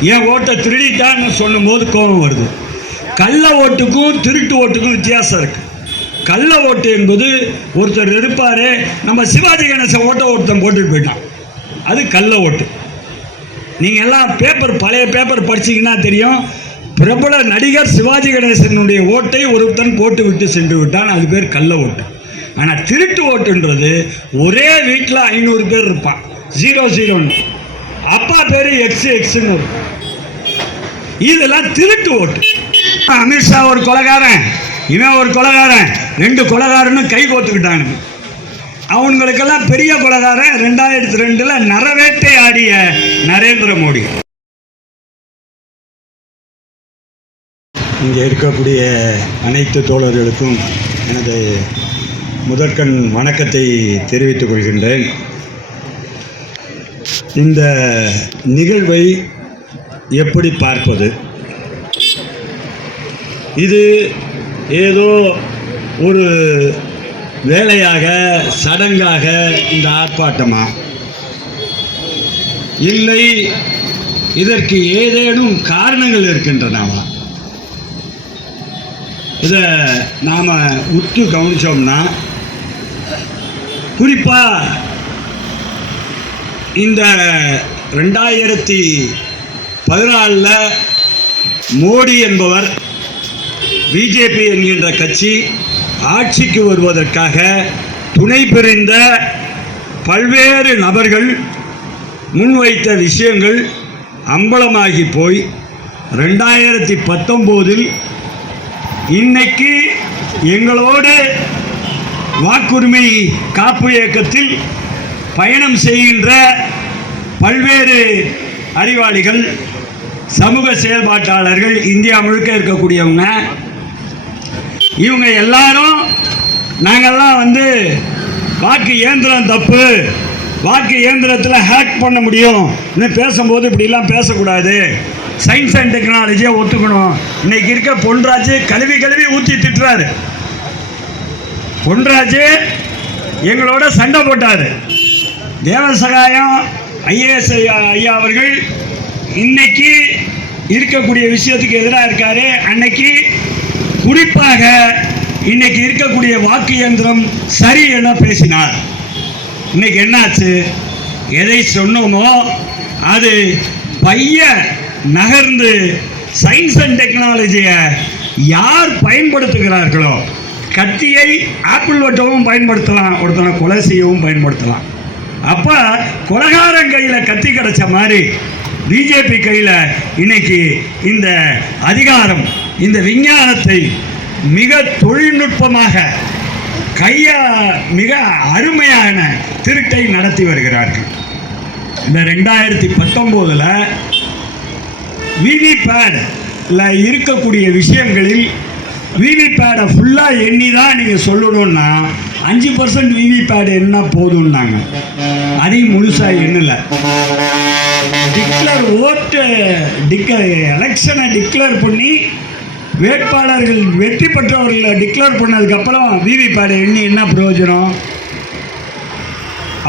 என் ஓட்டை திருடிட்டான்னு சொல்லும்போது கோபம் வருது. கள்ள ஓட்டுக்கும் திருட்டு ஓட்டுக்கும் வித்தியாசம் இருக்கு. கள்ள ஓட்டு என்பது ஒருத்தர் இருப்பார் நம்ம சிவாஜி கணேசன் ஓட்டை ஒருத்தன் போட்டுட்டு போயிட்டான். அது கள்ள ஓட்டு. நீங்கள் எல்லாம் பேப்பர் பழைய பேப்பர் படிச்சீங்கன்னா தெரியும் பிரபல நடிகர் சிவாஜி கணேசனுடைய ஓட்டை ஒருத்தன் போட்டு விட்டு சென்று விட்டான். அது பேர் கள்ள ஓட்டு. ஆனால் திருட்டு ஓட்டுன்றது ஒரே வீட்டில் ஐநூறு பேர் இருப்பான். ஜீரோ ஜீரோன்னு அப்பா பேரு எக்ஸ் எக்ஸ்னு இதெல்லாம் திருட்டு ஓட்டு. அமித்ஷா ஒரு கொலைகாரன் இவன் ஒரு கொலைகாரன் ரெண்டு கொலகாரன்னு கை கோத்துக்கிட்டானுங்க. அவங்களுக்கெல்லாம் பெரிய கொலகாரன் ரெண்டாயிரத்தி ரெண்டுல நரவேட்டை ஆடிய நரேந்திர மோடி. இங்கே இருக்கக்கூடிய அனைத்து தோழர்களுக்கும் எனது முதற்கண் வணக்கத்தை தெரிவித்துக் கொள்கின்றேன். இந்த நிகழ்வை எப்படி பார்ப்பது? இது ஏதோ ஒரு வேலையாக சடங்காக இந்த ஆர்ப்பாட்டமா? இல்லை இதற்கு ஏதேனும் காரணங்கள் இருக்கின்றனவா? இதை நாம் உற்று கவனிச்சோம்னா குறிப்பாக இந்த ரெண்டாயிரத்தி பதினாலில் மோடி என்பவர் பிஜேபி என்கின்ற கட்சி ஆட்சிக்கு வருவதற்காக துணை பிரிந்த பல்வேறு நபர்கள் முன்வைத்த விஷயங்கள் அம்பலமாகி போய் ரெண்டாயிரத்தி பத்தொம்போதில் இன்னைக்கு எங்களோடு வாக்குரிமை காப்பு இயக்கத்தில் பயணம் செய்கின்ற பல்வேறு அறிவாளிகள் சமூக செயல்பாட்டாளர்கள் இந்தியா முழுக்க இருக்கக்கூடியவங்க. இவங்க எல்லாரும் நாங்கள்லாம் வந்து வாக்கு இயந்திரம் தப்பு வாக்கு இயந்திரத்தில் ஹேக் பண்ண முடியும். இன்னும் பேசும்போது இப்படிலாம் பேசக்கூடாது. சயின்ஸ் அண்ட் டெக்னாலஜியை ஒத்துக்கணும். இன்னைக்கு இருக்க பொன்ராஜ் கழுவி கழுவி ஊற்றி திட்டுறாரு. பொன்ராஜ் எங்களோட சண்டை போட்டார். தேவசகாயம் ஐஏஎஸ் ஐயா அவர்கள் இன்னைக்கு இருக்கக்கூடிய விஷயத்துக்கு எதிராக இருக்காரு. அன்னைக்கு குறிப்பாக இன்னைக்கு இருக்கக்கூடிய வாக்கு இயந்திரம் சரி என பேசினார். இன்னைக்கு என்னாச்சு? எதை சொன்னோமோ அது பைய நகர்ந்து சயின்ஸ் அண்ட் டெக்னாலஜியை யார் பயன்படுத்துகிறார்களோ கத்தியை ஆப்பிள் வட்டவும் பயன்படுத்தலாம் ஒருத்தனை கொலை செய்யவும் பயன்படுத்தலாம். அப்போ கொலகாரன் கையில் கத்தி கிடச்ச மாதிரி பிஜேபி கையில் இன்னைக்கு இந்த அதிகாரம் இந்த விஞ்ஞானத்தை மிக தொழில்நுட்பமாக கைய மிக அருமையான திருட்டை நடத்தி வருகிறார்கள். இந்த ரெண்டாயிரத்தி பத்தொம்போதில் விவிபேடில் இருக்கக்கூடிய விஷயங்களில் விவிபேடை ஃபுல்லாக எண்ணி தான் நீங்கள் சொல்லணும்னா அஞ்சு பர்சன்ட் விவிபேட் என்ன போதும்னாங்க. அதையும் முழுசாக எண்ணலை. டிக்ளேர் ஓட்டு டிக்க எலெக்ஷனை டிக்ளேர் பண்ணி வேட்பாளர்கள் வெற்றி பெற்றவர்களை டிக்ளேர் பண்ணதுக்கப்புறம் விவிபேடை எண்ணி என்ன பிரயோஜனம்?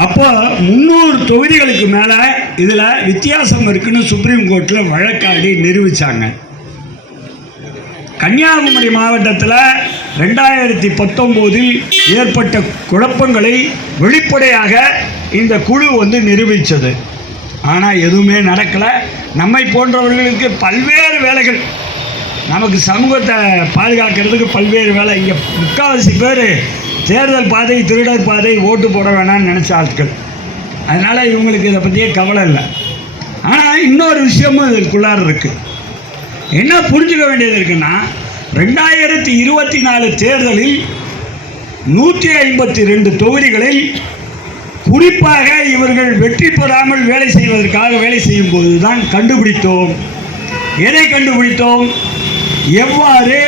அப்போ முந்நூறு தொகுதிகளுக்கு மேலே இதில் வித்தியாசம் இருக்குன்னு சுப்ரீம் கோர்ட்டில் வழக்காடி நிரூபித்தாங்க கன்னியாகுமரி மாவட்டத்தில் ரெண்டாயிரத்தி பத்தொம்போதில் ஏற்பட்ட குழப்பங்களை வெளிப்படையாக இந்த குழு வந்து நிரூபித்தது. ஆனால் எதுவுமே நடக்கலை. நம்மை போன்றவர்களுக்கு பல்வேறு வேலைகள். நமக்கு சமூகத்தை பாதுகாக்கிறதுக்கு பல்வேறு வேலை. இங்கே முக்கால்வாசி பேர் தேர்தல் பாதை திருடர் பாதை ஓட்டு போட வேணாம்னு நினச்ச ஆட்கள். அதனால் இவங்களுக்கு இதை பற்றியே கவலை இல்லை. ஆனால் இன்னொரு விஷயமும் இதற்குள்ளார இருக்குது என்ன புரிஞ்சுக்க வேண்டியது இருக்குன்னா ரெண்டாயிரத்தி இருபத்தி நாலு தேர்தலில் நூற்றி ஐம்பத்தி ரெண்டு தொகுதிகளில் குறிப்பாக இவர்கள் வெற்றி பெறாமல் வேலை செய்வதற்காக வேலை செய்யும் போது தான் கண்டுபிடித்தோம். எதை கண்டுபிடித்தோம்? எவ்வாறு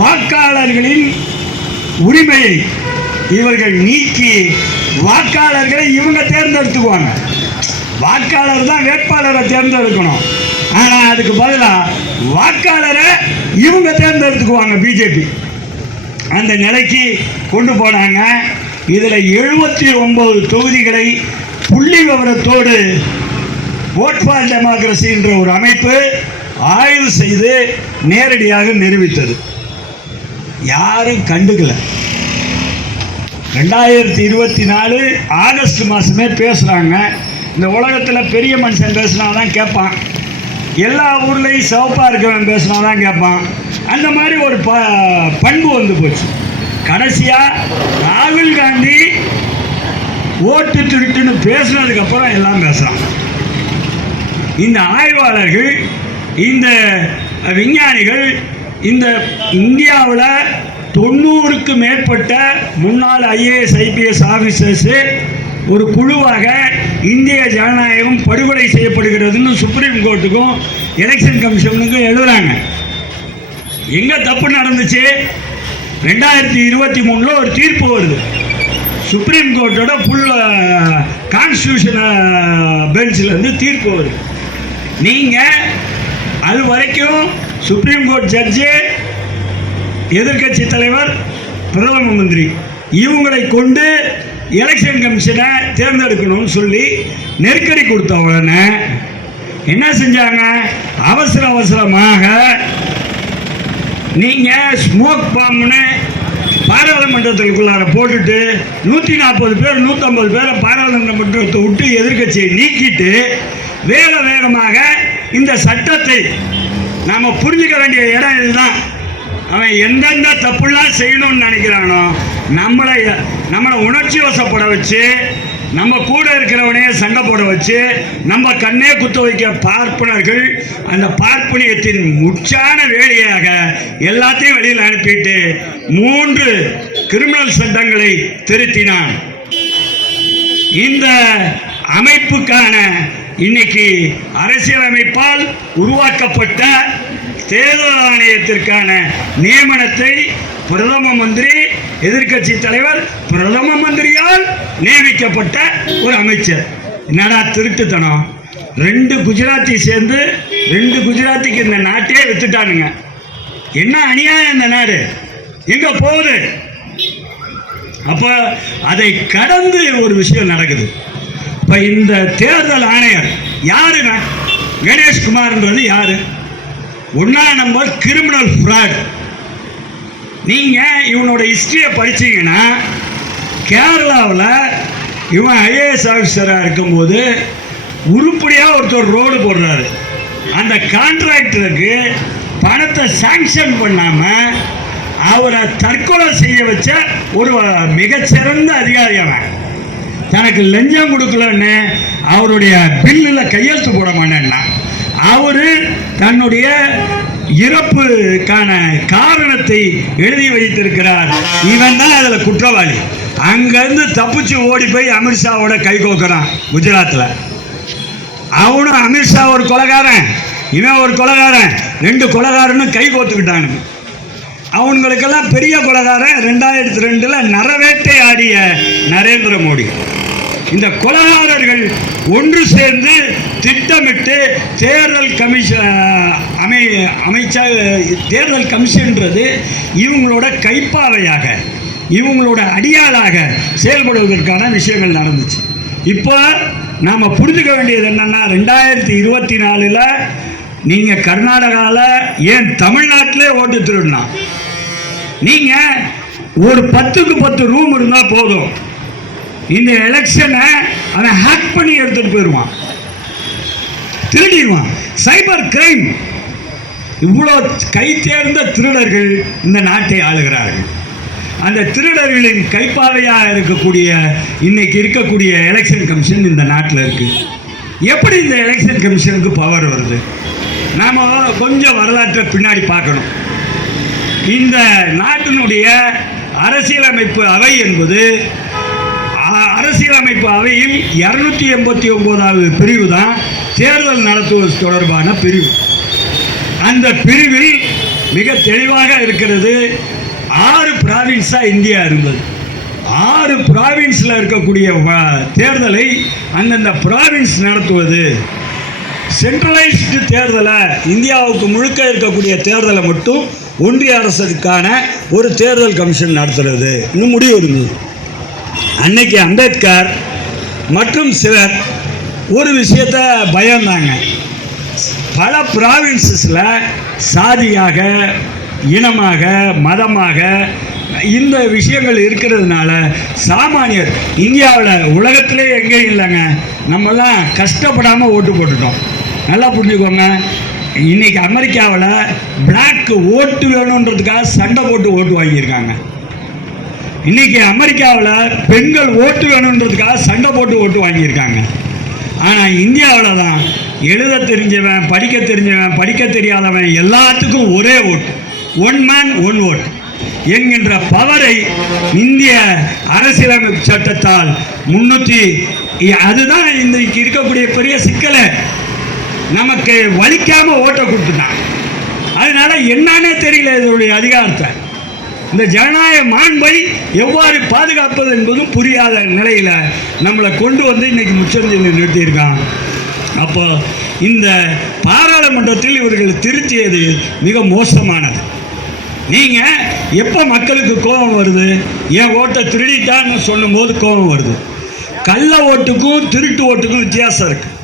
வாக்காளர்களின் உரிமையை இவர்கள் நீக்கி வாக்காளர்களை இவங்க தேர்ந்தெடுத்துக்குவாங்க. வாக்காளர் தான் வேட்பாளரை தேர்ந்தெடுக்கணும். ஆனால் அதுக்கு பதிலாக வாக்காளரை இவங்க தேர்ந்தெடுத்துக்குவாங்க பிஜேபி. அந்த நிலைக்கு கொண்டு போனாங்க. இதில் எழுபத்தி ஒன்பது தொகுதிகளை புள்ளி விவரத்தோடு ஓட் ஃபார் டெமோக்ரஸின்ற ஒரு அமைப்பு ஆய்வு செய்து நேரடியாக நிரூபித்தது. யாரும் கண்டுக்கல. ரெண்டாயிரத்தி இருபத்தி நாலு ஆகஸ்ட் மாதமே பேசுகிறாங்க இந்த உலகத்தில் பெரிய மனுஷன் பேசினா தான் கேட்பான். எல்லா ஊர்லேயும் சிவப்பாக இருக்கிறவன் பேசினா தான் கேட்பான். அந்த மாதிரி ஒரு ப பண்பு வந்து போச்சு. கடைசியாக ராகுல் காந்தி ஓட்டு திருட்டுன்னு பேசுனதுக்கப்புறம் எல்லாம் பேசுகிறான் இந்த ஆய்வாளர்கள் இந்த விஞ்ஞானிகள் இந்த இந்தியாவில் தொண்ணூறுக்கு மேற்பட்ட முன்னாள் ஐஏஎஸ் ஐபிஎஸ் ஆஃபீஸர்ஸு ஒரு குழுவாக இந்திய ஜனநாயகம் படுகொலை செய்யப்படுகிறதுன்னு சுப்ரீம் கோர்ட்டுக்கும் எலெக்ஷன் கமிஷனுக்கும் எழுதுறாங்க. எங்கே தப்பு நடந்துச்சு? ரெண்டாயிரத்தி இருபத்தி மூணில் ஒரு தீர்ப்பு வருது. சுப்ரீம் கோர்ட்டோட ஃபுல் கான்ஸ்டியூஷன் பெஞ்சிலேருந்து தீர்ப்பு வருது. நீங்கள் அது வரைக்கும் சுப்ரீம் கோர்ட் ஜட்ஜு எதிர்க்கட்சி தலைவர் பிரதம மந்திரி இவங்களை கொண்டு எலெக்ஷன் கமிஷனை தேர்ந்தெடுக்கணும்னு சொல்லி நெருக்கடி கொடுத்த உடனே என்ன செஞ்சாங்க? அவசர அவசரமாக நீங்கள் ஸ்மோக் பாம்புன்னு பாராளுமன்றத்திற்குள்ளார போட்டுட்டு நூற்றி நாற்பது பேர் நூற்றம்பது பேரை பாராளுமன்றத்தை விட்டு எதிர்க்கட்சியை நீக்கிட்டு வேக வேகமாக இந்த சட்டத்தை நாம் புரிஞ்சுக்க வேண்டிய இடம் இதுதான். அவன் எந்தெந்த தப்புலாம் செய்யணும்னு நினைக்கிறானோ நம்மளை நம்மளை உணர்ச்சி வசப்பட வச்சு நம்ம கூட இருக்கிறவனையே சண்டை போட வச்சு நம்ம கண்ணே குத்த வைக்க பார்ப்பனர்கள் அந்த பார்ப்பனியத்தின் முச்சான வேலையாக எல்லாத்தையும் வெளியில் அனுப்பிட்டு மூன்று கிரிமினல் சட்டங்களை திருத்தினான். இந்த அமைப்புக்கான இன்னைக்கு அரசியலமைப்பால் உருவாக்கப்பட்ட தேர்தல் ஆணையத்திற்கான நியமனத்தை பிரதம மந்திரி எதிர்க்கட்சி தலைவர் பிரதம மந்திரியால் நியமிக்கப்பட்ட ஒரு அமைச்சர். என்னடா திருட்டுத்தனம்? ரெண்டு குஜராத்தி சேர்ந்து ரெண்டு குஜராத்திக்கு இந்த நாட்டையே வித்துட்டானுங்க. என்ன அநியாயம் இந்த நாடு? எங்க போகுது? அப்போ அதை கடந்து ஒரு விஷயம் நடக்குது. இப்போ இந்த தேர்தல் ஆணையர் யாருங்க? கணேஷ்குமார்ன்றது யாரு? ஒன்றா நம்பர் கிரிமினல் ஃப்ராட் நீங்கள் இவனோட ஹிஸ்ட்ரியை படிச்சீங்கன்னா கேரளாவில் இவன் ஐஏஎஸ் ஆஃபீஸராக இருக்கும்போது உருப்படியாக ஒருத்தர் ரோடு போடுறாரு. அந்த கான்ட்ராக்டருக்கு பணத்தை சாங்ஷன் பண்ணாமல் அவரை தற்கொலை செய்ய வச்ச ஒரு மிகச்சிறந்த அதிகாரி அவன். தனக்கு லஞ்சம் கொடுக்கலன்னு அவருடைய பில்லில் கையெழுத்து போட மாட்டேன்னா. அவரு தன்னுடைய இறப்புக்கான காரணத்தை எழுதி வைத்திருக்கிறார். இவன் தான் அதில் குற்றவாளி. அங்கேருந்து தப்பிச்சு ஓடி போய் அமித்ஷாவோட கை கோக்குறான் குஜராத்தில் அவனும் அமித்ஷா ஒரு கொலைகாரன். இவன் ஒரு கொலைகாரன். ரெண்டு கொலகாரனும் கை கோத்துக்கிட்டானு. அவங்களுக்கெல்லாம் பெரிய கொலகாரன். ரெண்டாயிரத்தி ரெண்டில் நரவேட்டை ஆடிய நரேந்திர மோடி. இந்த கொலகாரர்கள் ஒன்று சேர்ந்து திட்டமிட்டு தேர்தல் கமிஷன் அமை அமைச்ச தேர்தல் கமிஷன்ன்றது இவங்களோட கைப்பாவையாக இவங்களோட அடியாளாக செயல்படுவதற்கான விஷயங்கள் நடந்துச்சு. இப்போ நாம் புரிஞ்சுக்க வேண்டியது என்னென்னா ரெண்டாயிரத்தி இருபத்தி நாலில் நீங்கள் கர்நாடகாவில் ஏன் தமிழ்நாட்டிலே ஓட்டு திருடலாம் நீங்கள் ஒரு பத்துக்கு பத்து ரூம் இருந்தால் போதும். இந்த எலெக்ஷனை அவன் ஹேக் பண்ணி எடுத்துட்டு போயிடுவான். திருடிடுவான். சைபர் கிரைம் இவ்வளோ கை தேர்ந்த திருடர்கள் இந்த நாட்டை ஆளுகிறார்கள். அந்த திருடர்களின் கைப்பாவையாக இருக்கக்கூடிய இன்னைக்கு இருக்கக்கூடிய எலெக்ஷன் கமிஷன் இந்த நாட்டில் இருக்குது எப்படி இந்த எலெக்ஷன் கமிஷனுக்கு பவர் வருது? நாம் கொஞ்சம் வரலாற்றை பின்னாடி பார்க்கணும். இந்த நாட்டினுடைய அரசியலமைப்பு அவை என்பது அரசியலமைப்பு அவையில் இரநூத்தி எண்பத்தி ஒன்பதாவது பிரிவு தான் தேர்தல் நடத்துவது தொடர்பான பிரிவு. அந்த பிரிவில் மிக தெளிவாக இருக்கிறது ஆறு ப்ராவின்ஸாக இந்தியா இருந்தது. ஆறு ப்ராவின்ஸில் இருக்கக்கூடிய தேர்தலை அந்தந்த ப்ராவின்ஸ் நடத்துவது. சென்ட்ரலைஸ்டு தேர்தலை இந்தியாவுக்கு முழுக்க இருக்கக்கூடிய தேர்தலை மட்டும் ஒன்றிய அரசுக்கான ஒரு தேர்தல் கமிஷன் நடத்துறது. இன்னும் முடிவு இருந்தது அன்னைக்கு அம்பேத்கர் மற்றும் சிலர் ஒரு விஷயத்த பயந்தாங்க. பல ப்ராவின்சஸில் சாதியாக இனமாக மதமாக இந்த விஷயங்கள் இருக்கிறதுனால சாமானியர் இந்தியாவில் உலகத்திலே எங்கேயும் இல்லைங்க. நம்மலாம் கஷ்டப்படாமல் ஓட்டு போட்டுட்டோம். நல்லா புரிஞ்சுக்கோங்க. இன்றைக்கி அமெரிக்காவில் பிளாக் ஓட்டு வேணுன்றதுக்காக சண்டை போட்டு ஓட்டு வாங்கியிருக்காங்க. இன்னைக்கு அமெரிக்காவில் பெண்கள் ஓட்டு வேணுன்றதுக்காக சண்டை போட்டு ஓட்டு வாங்கியிருக்காங்க. ஆனால் இந்தியாவில் தான் எழுத தெரிஞ்சவன் படிக்க தெரிஞ்சவன் படிக்க தெரியாதவன் எல்லாத்துக்கும் ஒரே ஓட்டு. ஒன் மேன் ஒன் ஓட் என்கின்ற பவரை இந்திய அரசியலமைப்பு சட்டத்தால் முன்னூற்றி அதுதான் இன்றைக்கு இருக்கக்கூடிய பெரிய சிக்கலை. நமக்கு வலிக்காமல் ஓட்டை கொடுத்துட்டான் அதனால என்னன்னே தெரியல இதனுடைய அதிகாரத்தை. இந்த ஜனநாயக மாண்பை எவ்வாறு பாதுகாப்பது என்பதும் புரியாத நிலையில் நம்மளை கொண்டு வந்து இன்னைக்கு முச்சந்தியில் நிறுத்தியிருக்கான் அப்போ இந்த பாராளுமன்றத்தில் இவர்கள் திருத்தியது மிக மோசமானது. நீங்கள் எப்போ மக்களுக்கு கோபம் வருது? என் ஓட்டை திருடிட்டான்னு சொல்லும்போது கோபம் வருது. கள்ள ஓட்டுக்கும் திருட்டு ஓட்டுக்கும் வித்தியாசம் இருக்குது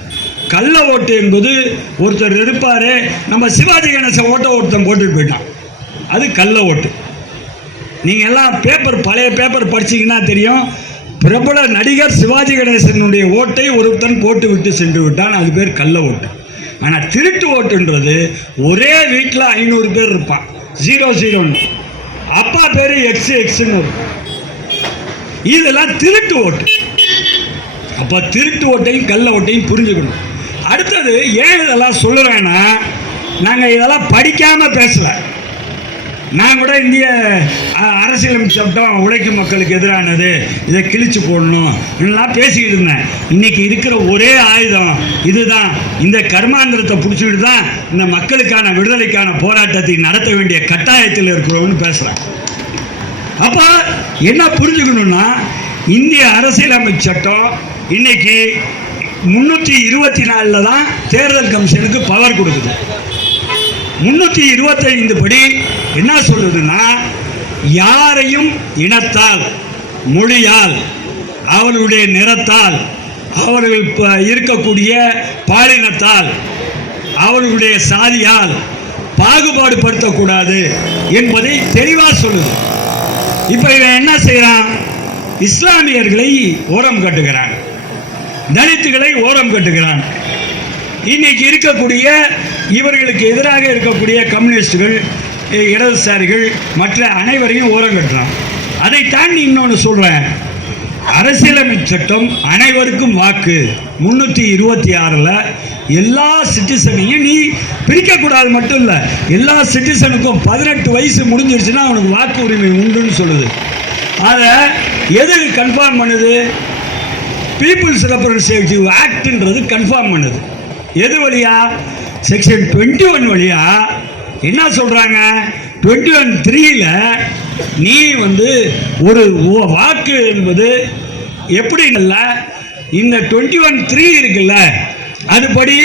கள்ள ஓட்டு என்பது ஒருத்தர் இருப்பார் நம்ம சிவாஜி கணேசன் ஓட்டை ஒருத்தன் போட்டுட்டு போயிட்டான். அது கள்ள ஓட்டு. நீங்கள் எல்லாம் பேப்பர் பழைய பேப்பர் படிச்சீங்கன்னா தெரியும். பிரபல நடிகர் சிவாஜி கணேசனுடைய ஓட்டை ஒருத்தன் போட்டு விட்டு சென்று விட்டான். அது பேர் கள்ள ஓட்டு. ஆனால் திருட்டு ஓட்டுன்றது ஒரே வீட்டில் ஐநூறு பேர் இருப்பான். ஜீரோ ஜீரோன்னு அப்பா பேர் எக்ஸ் எக்ஸ்னு இருக்கும் இதெல்லாம் திருட்டு ஓட்டு. அப்போ திருட்டு ஓட்டையும் கள்ள ஓட்டையும் புரிஞ்சுக்கணும். அடுத்தது ஏன் இதெல்லாம் சொல்லுவேன்னா நாங்கள் இதெல்லாம் படிக்காமல் பேசலை. நான் கூட இந்திய அ- அரசியலமைப்பு சட்டம் உழைக்கும் மக்களுக்கு எதிரானது. இதை கிழிச்சு போடணும். பேசிக்கிட்டு இருந்தேன். இன்னைக்கு இருக்கிற ஒரே ஆயுதம் இதுதான். இந்த கர்மாந்திரத்தை பிடிச்சிக்கிட்டு தான் இந்த மக்களுக்கான விடுதலைக்கான போராட்டத்தை நடத்த வேண்டிய கட்டாயத்தில் இருக்கிறோம்னு பேசுகிறேன் அப்போ என்ன புரிஞ்சுக்கணும்னா இந்திய அரசியலமைப்பு சட்டம் இன்னைக்கு முந்நூற்றி இருபத்தி நாலில் தான் தேர்தல் கமிஷனுக்கு பவர் கொடுக்குது. முன்னூற்றி இருபத்தைந்து படி என்ன சொல்லுதுன்னா யாரையும் இனத்தால் மொழியால் அவர்களுடைய நிறத்தால் அவர்கள் இப்போ இருக்கக்கூடிய பாலினத்தால் அவர்களுடைய சாதியால் பாகுபாடு படுத்தக்கூடாது என்பதை தெளிவாக சொல்லுது. இப்போ இவன் என்ன செய்கிறான் இஸ்லாமியர்களை ஓரம் கட்டுகிறான். தலித்துகளை ஓரம் கட்டுகிறான். இன்னைக்கு இருக்கக்கூடிய இவர்களுக்கு எதிராக இருக்கக்கூடிய கம்யூனிஸ்டுகள் இடதுசாரிகள் மற்ற அனைவரையும் ஓரங்கட்டுறான் அதை தாண்டி இன்னொன்று சொல்கிறேன் அரசியலமைப்பு சட்டம் அனைவருக்கும் வாக்கு. முந்நூற்றி இருபத்தி ஆறில் எல்லா சிட்டிசனையும் நீ பிரிக்கக்கூடாது மட்டும் இல்லை எல்லா சிட்டிசனுக்கும் பதினெட்டு வயசு முடிஞ்சிருச்சுன்னா அவனுக்கு வாக்கு உரிமை உண்டுன்னு சொல்லுது. அதை எது கன்ஃபார்ம் பண்ணுது? பீப்புள்ஸ் ரெப்ரஸன்டேட்டிவ் ஆக்ட்ன்றது கன்ஃபார்ம் பண்ணுது. எது வழியாக செக்ஷன் டுவெண்ட்டி ஒன் வழியா என்ன சொல்கிறாங்க டுவெண்ட்டி ஒன் த்ரீயில் நீ வந்து ஒரு வாக்கு என்பது எப்படி இல்லை இந்த டுவெண்ட்டி ஒன் த்ரீ இருக்குல்ல அதுபடி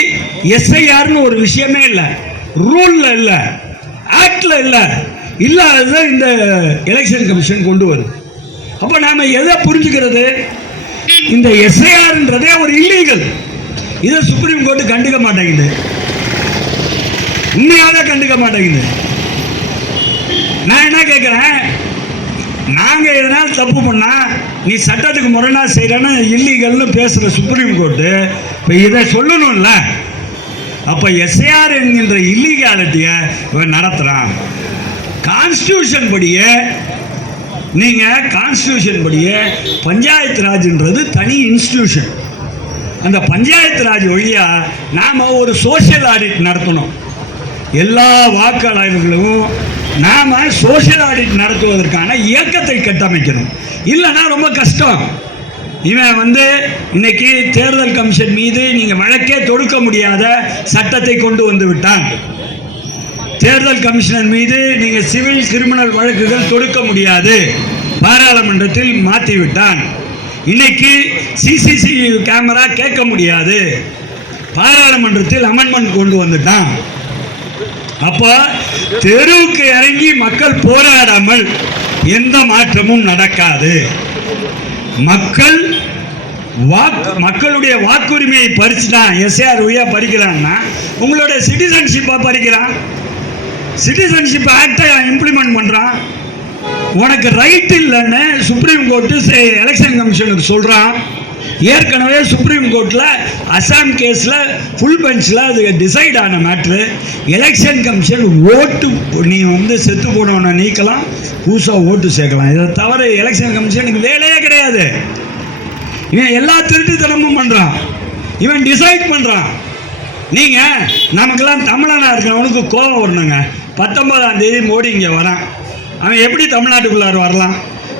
எஸ்ஐஆர்னு ஒரு விஷயமே இல்லை. ரூலில் இல்லை. ஆக்டில் இல்லை. இல்லாததை இந்த எலெக்ஷன் கமிஷன் கொண்டு வருது அப்போ நாம் எதை புரிஞ்சுக்கிறது? இந்த எஸ்ஐஆர்ன்றதே ஒரு இல்லீகல் இதை சுப்ரீம் கோர்ட்டு கண்டுக்க மாட்டேங்குது. உண்மையாக கண்டுக்க மாட்டேங்குது. நான் என்ன கேட்குறேன் நாங்கள் எதனால் தப்பு பண்ணால் நீ சட்டத்துக்கு முரணா செய்கிறேன்னு இல்லீகல்னு பேசுகிற சுப்ரீம் கோர்ட்டு இப்போ இதை சொல்லணும்ல. அப்போ எஸ்ஐஆர் என்கின்ற இல்லீகாலிட்டியை இவன் நடத்துகிறான் கான்ஸ்டியூஷன் படியே நீங்கள் கான்ஸ்டியூஷன் படியே பஞ்சாயத்து ராஜ்ன்றது தனி இன்ஸ்டியூஷன் அந்த பஞ்சாயத்து ராஜ் வழியாக நாம் ஒரு சோஷியல் ஆடிட் நடத்தணும். எல்லா வாக்காளர்களும் நாம் சோஷியல் ஆடிட் நடத்துவதற்கான இயக்கத்தை கட்டமைக்கணும். இல்லைன்னா ரொம்ப கஷ்டம். இவன் வந்து இன்னைக்கு தேர்தல் கமிஷன் மீது நீங்கள் வழக்கே தொடுக்க முடியாத சட்டத்தை கொண்டு வந்து விட்டான். தேர்தல் கமிஷனர் மீது நீங்கள் சிவில் கிரிமினல் வழக்குகள் தொடுக்க முடியாது. பாராளுமன்றத்தில் மாற்றி விட்டான். இன்னைக்கு சிசிசி கேமரா கேட்க முடியாது. பாராளுமன்றத்தில் அமெண்ட்மெண்ட் கொண்டு வந்துட்டான். அப்போ தெருவுக்கு இறங்கி மக்கள் போராடாமல் எந்த மாற்றமும் நடக்காது. மக்கள் வாக்கு மக்களுடைய வாக்குரிமையை பறிச்சுட்டான் எஸ்ஏஆர் உயா பறிக்கிறான்னா உங்களுடைய சிட்டிசன்ஷிப்பை பறிக்கிறான். சிட்டிசன்ஷிப் ஆக்டை இம்ப்ளிமெண்ட் பண்ணுறான் உனக்கு ரைட் இல்லைன்னு சுப்ரீம் கோர்ட்டு எலெக்ஷன் கமிஷனுக்கு சொல்கிறான் ஏற்கனவே சுப்ரீம் கோர்ட்டில் அசாம் கேஸில் ஃபுல் பெஞ்சில் அது டிசைட் ஆன மேட்ரு எலெக்ஷன் கமிஷன் ஓட்டு நீ வந்து செத்து போனவனை நீக்கலாம் புதுசாக ஓட்டு சேர்க்கலாம். இதை தவிர எலெக்ஷன் கமிஷனுக்கு வேலையே கிடையாது. இவன் எல்லா திருட்டுத்தனமும் பண்ணுறான் இவன் டிசைட் பண்ணுறான் நீங்கள் நமக்கெல்லாம் தமிழனாக இருக்கிறவனுக்கு கோபம் வரணுங்க. பத்தொன்பதாம் தேதி மோடி இங்கே வரான். அவன் எப்படி தமிழ்நாட்டுக்குள்ளார் வரலாம்?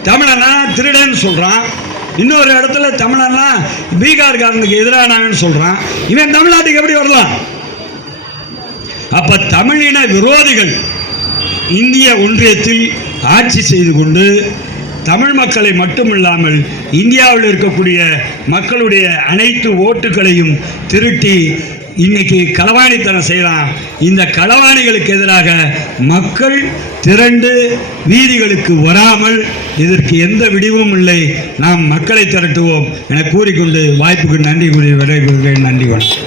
தமிழனா திருடன்னு சொல்கிறான் இன்னொரு இடத்துல தமிழன்னா பீகார்காரனுக்கு எதிரானவன் சொல்கிறான் இவன் தமிழ்நாட்டுக்கு எப்படி வரலாம்? அப்போ தமிழின விரோதிகள் இந்திய ஒன்றியத்தில் ஆட்சி செய்து கொண்டு தமிழ் மக்களை மட்டுமில்லாமல் இந்தியாவில் இருக்கக்கூடிய மக்களுடைய அனைத்து ஓட்டுகளையும் திருட்டி இன்னைக்கு களவாணித்தனம் செய்கிறான் இந்த களவாணிகளுக்கு எதிராக மக்கள் திரண்டு வீதிகளுக்கு வராமல் இதற்கு எந்த விடிவும் இல்லை. நாம் மக்களை திரட்டுவோம். என கூறிக்கொண்டு வாய்ப்புக்கு நன்றி கூறி விடைபெறுகிறேன். நன்றி வணக்கம்.